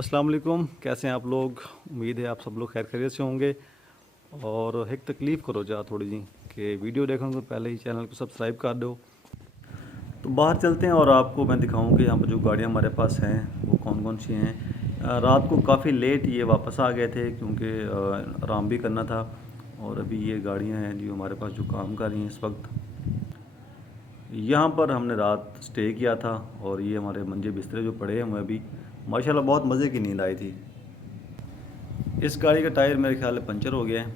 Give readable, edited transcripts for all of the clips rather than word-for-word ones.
अस्सलाम वालेकुम, कैसे हैं आप लोग। उम्मीद है आप सब लोग खैर खैरियत से होंगे। और एक तकलीफ़ करो जा थोड़ी जी कि वीडियो देखोगे तो पहले ही चैनल को सब्सक्राइब कर दो। तो बाहर चलते हैं और आपको मैं दिखाऊं कि यहाँ पर जो गाड़ियाँ हमारे पास हैं वो कौन कौन सी हैं। रात को काफ़ी लेट ये वापस आ गए थे क्योंकि आराम भी करना था। और अभी ये गाड़ियाँ हैं जो हमारे पास जो काम कर रही हैं इस वक्त। यहाँ पर हमने रात स्टे किया था और ये हमारे मंजे बिस्तरे जो पड़े हैं हुए अभी माशाल्लाह बहुत मज़े की नींद आई थी। इस गाड़ी का टायर मेरे ख्याल में पंचर हो गया है।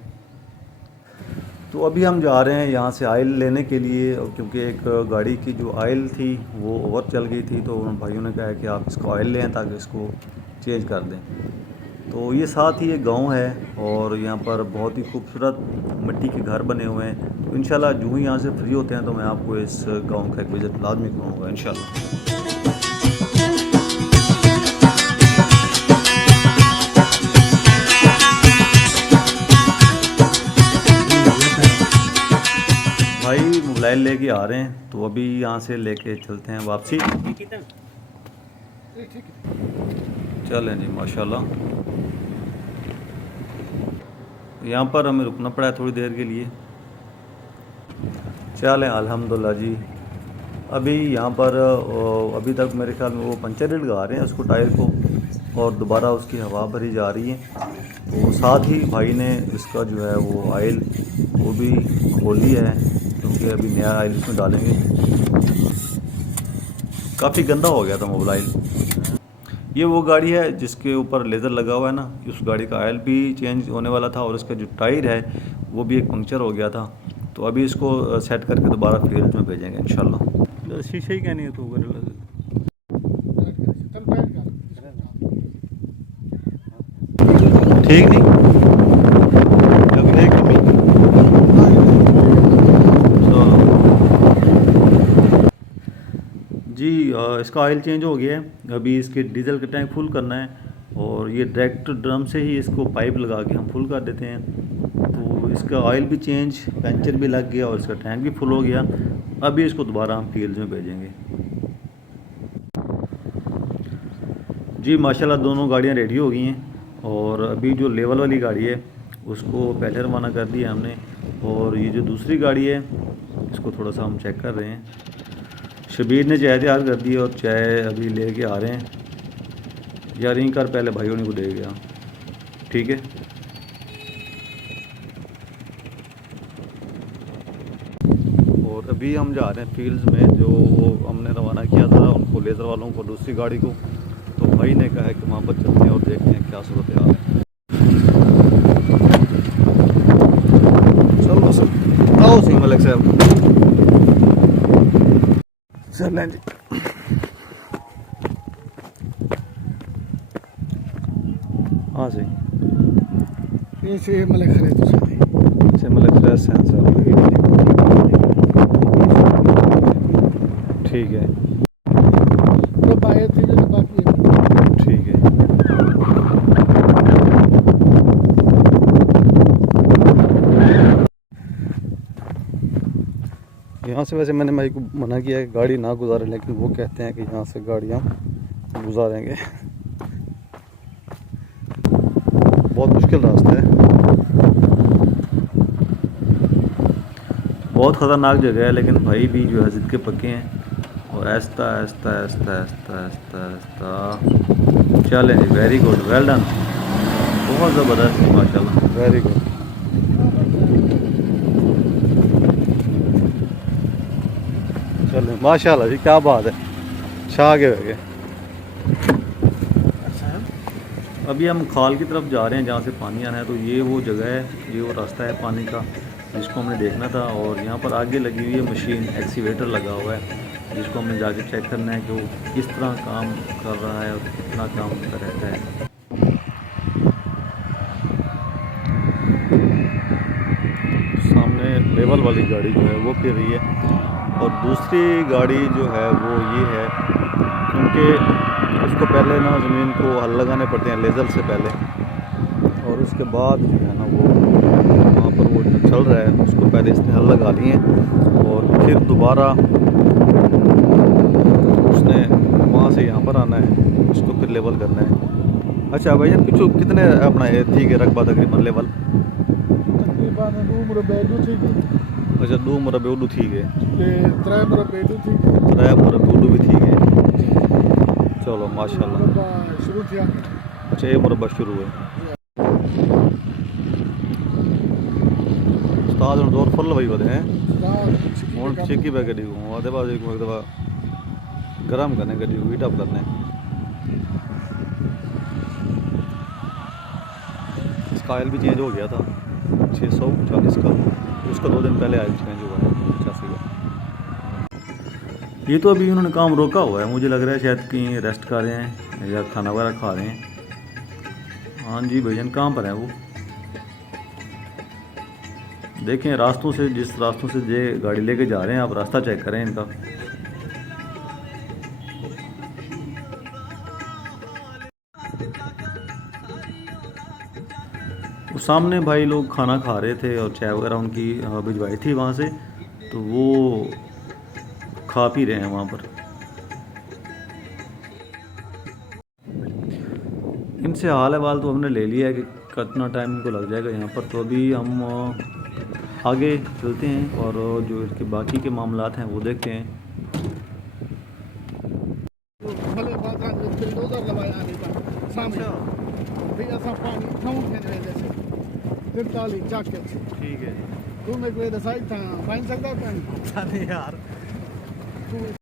तो अभी हम जा रहे हैं यहाँ से आयल लेने के लिए, क्योंकि एक गाड़ी की जो आयल थी वो ओवर चल गई थी। तो उन भाइयों ने कहा कि आप इसको आयल लें ताकि इसको चेंज कर दें। तो ये साथ ही एक गांव है और यहाँ पर बहुत ही खूबसूरत मिट्टी के घर बने हुए हैं। तो इंशाल्लाह जो ही यहाँ से फ्री होते हैं तो मैं आपको इस गांव का एक विज़िट लाजमी करूँगा इंशाल्लाह। भाई मोबाइल लेके आ रहे हैं तो अभी यहाँ से लेके चलते हैं वापसी। चलें जी माशाल्लाह। यहाँ पर हमें रुकना पड़ा है थोड़ी देर के लिए। चलें अल्हम्दुलिल्लाह जी। अभी यहाँ पर अभी तक मेरे ख्याल में वो पंचर ही लगा रहे हैं उसको टायर को और दोबारा उसकी हवा भरी जा रही है। तो साथ ही भाई ने इसका जो है वो आयल वो भी खोल लिया है क्योंकि अभी नया आयल इसमें डालेंगे। काफ़ी गंदा हो गया था मोबाइल। ये वो गाड़ी है जिसके ऊपर लेज़र लगा हुआ है ना, उस गाड़ी का आयल भी चेंज होने वाला था और इसका जो टायर है वो भी एक पंक्चर हो गया था। तो अभी इसको सेट करके दोबारा फील्ड में भेजेंगे इंशाल्लाह। शीशे ही कहनी है तो ठीक नहीं लग रहा है कमी। जी इसका ऑयल चेंज हो गया है। अभी इसके डीजल का टैंक फुल करना है और ये डायरेक्ट ड्रम से ही इसको पाइप लगा के हम फुल कर देते हैं। तो इसका ऑयल भी चेंज, पंचर भी लग गया और इसका टैंक भी फुल हो गया। अभी इसको दोबारा हम फील्ड में भेजेंगे। जी माशाल्लाह दोनों गाड़ियाँ रेडी हो गई हैं और अभी जो लेवल वाली गाड़ी है उसको पहले रवाना कर दिया हमने। और ये जो दूसरी गाड़ी है इसको थोड़ा सा हम चेक कर रहे हैं। शबीर ने चाय तैयार कर दी और चाय अभी ले के आ रहे हैं। यार यहीं कर पहले भाइयों ने को दे गया। ठीक है और अभी हम जा रहे हैं फील्ड्स में जो हमने रवाना किया था उनको, लेज़र वालों को, दूसरी गाड़ी को। तो भाई ने कहा है कि वहाँ पर चलते हैं और देखते हैं क्या सूरत हाल है। चलो सर आओ सी मलिक साहब चलें जी। हाँ सही से मलिक खरीद से मलिक खरीद सेंसर ठीक है ठीक है। यहाँ से वैसे मैंने भाई को मना किया है कि गाड़ी ना गुजारें, लेकिन वो कहते हैं कि यहाँ से गाड़ियाँ गुजारेंगे। बहुत मुश्किल रास्ता है, बहुत ख़तरनाक जगह है, लेकिन भाई भी जो है ज़िद के पक्के हैं और आहिस्ता आहिस्ता आहिस्ता आहिस्ता आहिस्ता आहिस्ता चलें जी। वेरी गुड, वेल डन, बहुत ज़बरदस्त माशाल्लाह, वेरी गुड। चलें माशाल्लाह जी, क्या बात है, छा के गए। अभी हम खाल की तरफ जा रहे हैं जहाँ से पानी आना है। तो ये वो जगह है, ये वो रास्ता है पानी का जिसको हमने देखना था। और यहाँ पर आगे लगी हुई है मशीन, एक्सीवेटर लगा हुआ है जिसको हमने जाके चेक करना है कि वो किस तरह काम कर रहा है और कितना काम होता रहता है। सामने लेवल वाली गाड़ी जो है वो फिर रही है और दूसरी गाड़ी जो है वो ये है क्योंकि उसको पहले ना ज़मीन को हल लगाने पड़ते हैं लेज़र से पहले, और उसके बाद जो है ना वो वहाँ पर वो जो चल रहा है उसको पहले इसने हल लगा लिए और फिर दोबारा उसने वहाँ से यहाँ पर आना है, उसको फिर लेवल करना है। अच्छा भाई जान पिछू कितने अपना ये थी के रकबा तकरीबन लेवल तकरीबन 2 मुरब्बे एडू थी गई अच्छा 2 मुरब्बे उडू थी गए ते 3 मुरब्बे एडू थी गई 3 मुरब्बे उडू भी थी गए चलो माशाल्लाह मुरब्बा शुरू किया अच्छा ये मुरब्बा शुरू है उस्ताद हुन दौर फुल वही वधे हैं हुन चिकी पे गड्डी को आदे बाद एक दफा गरम करने गड्डी को हीट अप करने इसका ऑयल भी चेंज हो गया था 640 का उसका 2 दिन पहले ऑयल चेंज हुआ है 85 का ये तो अभी उन्होंने काम रोका हुआ है मुझे लग रहा है शायद कहीं रेस्ट कर रहे हैं या खाना वगैरह खा रहे हैं हाँ जी भैया कहाँ पर हैं वो देखें रास्तों से जिस रास्तों से ये गाड़ी लेके जा रहे हैं आप रास्ता चेक करें इनका वो सामने भाई लोग खाना खा रहे थे और चाय वगैरह उनकी भिजवाई थी वहाँ से तो वो खा पी रहे हैं वहाँ पर इनसे हाल अहवाल तो हमने ले लिया है कि कितना टाइम इनको लग जाएगा यहाँ पर तो अभी हम आगे चलते हैं और जो इसके बाकी के मामलात हैं वो देखते हैं भले बात आज बिल्डोजर लगाया नहीं था सामने भी ऐसा पानी ठाऊं के वजह से 43 जाके ठीक है तू मेरे को दसाई था फाइन सकता है यार